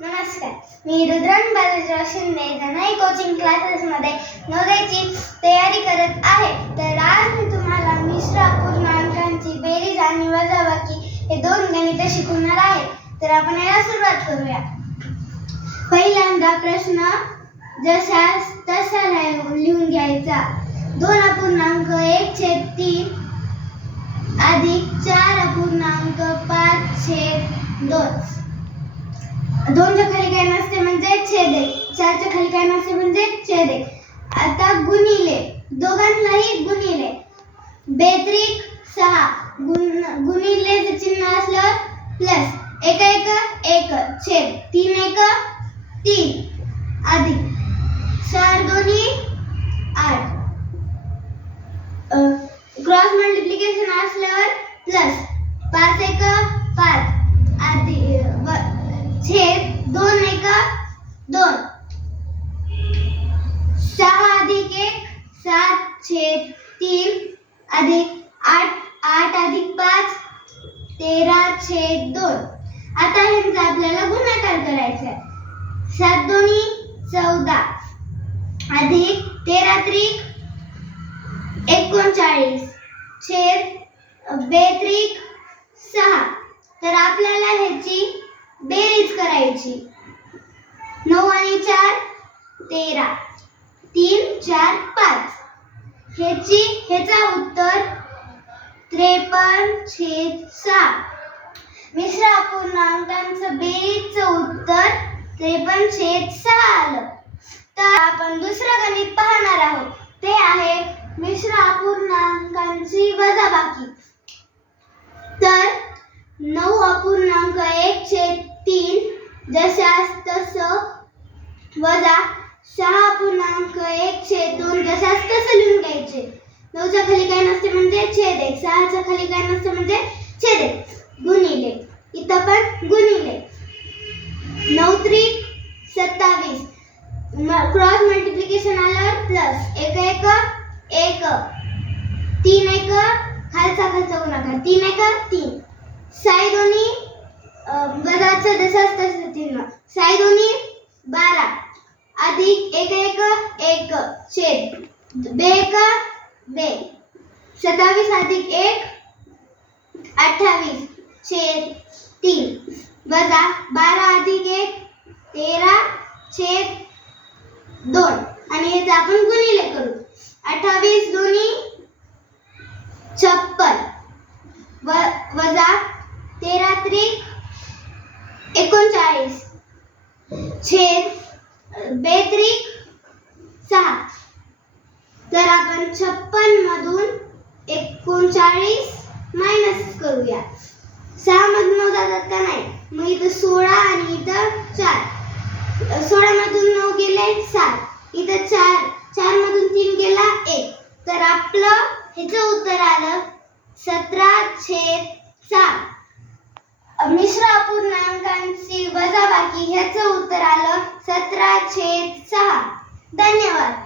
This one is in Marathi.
नमस्कार. मी रुद्रन बालाजीराव शिंदे धनाई कोचिंग क्लासेसमध्ये नवोदयची तयारी करत आहे. तर आज मी तुम्हाला मिश्र अपूर्णांकांची बेरीज आणि वजाबाकी हे दोन गणित शिकवणार आहे. तर आपण याला सुरुवात करूया. पहिल्यांदा प्रश्न जसा तसा लिहून लिहून घ्यायचा. दोन अपूर्णांक एक छेद तीन अधिक चार अपूर्णांक पाच छेद दोन. दोनच्या खाली काय नसते म्हणजे छेद. एक चारच्या खाली काय नसते म्हणजे छेद. एक आता गुणिले. दोघांनाही गुणिले. बेत्रिक सहा. गुण गुणिले चिन्ह असलं प्लस एक एक एक. छेद. तीन एक तीन अधिक चार दोन्ही आठ क्रॉस मल्टिप्लिकेशन असल्यावर प्लस पाच एक पाच आधी व- छेद एक दोन. सहा अधिक एक सात छेद तीन अधिक आठ आठ अधिक पाच तेरा छेद दोन. आता ह्यांचा आपल्याला गुणाकार करायचा आहे सात दोन्ही चौदा. अधिक तेरा त्रिक एकोणचाळीस. छेद बेत्रिक सहा. तर आपल्याला ह्याची बेरीज करायची. नऊ आणि चार तेरा. तीन चार पाच. ह्याची ह्याचा उत्तर त्रेपन्न छेद सहा मिश्र अपूर्णांकांचं बेरीजचं उत्तर त्रेपन्न छेद सहा आलं तर आपण दुसरं गणित पाहणार आहोत. ते आहे मिश्र अपूर्णांकांची वजाबाकी. तर नऊ अपूर्णांक एक छेद जशास तसं वजा सहा पूर्णांक एक छेद दोन जशास तसं लिहून घ्यायचे. नऊच्या खाली काय नसते म्हणजे छेद एक सहाच्या खाली काय नसते म्हणजे छेद एक. गुणिले. इथं पण गुणिले. नऊ त्री सत्तावीस. क्रॉस मल्टिप्लिकेशन आल्यावर प्लस एक एक एक. तीन एक खालचा खालचा गुणाकार. तीन एक तीन. साई दोन्ही तसं साई दोन्ही बारा. अधिक एक एक एक छेद. बे एक बे. सत्तावीस अधिक एक अठ्ठावीस छेद तीन. वजा बारा अधिक एक तेरा छेद दोन. आणि याचं आपण गुणिले करू. अठ्ठावीस दोन्ही छप्पन व वजा तेरा त्रिक एकोणचाळीस छेद बेत्रिक सहा तर आपण छप्पन मधून एकोणचाळीस मायनस करूया. सहा मधून नऊ जातात का नाही? मग इथं सोळा आणि इथं चार. सोळा मधून नऊ गेले सात. इथं चार चार मधून तीन गेला एक. तर आपलं ह्याचं उत्तर आलं सतरा छेद सहा मिश्र पूर्णांकांची वजाबाकी ह्याचं उत्तर आलं सतरा छेद सहा. धन्यवाद.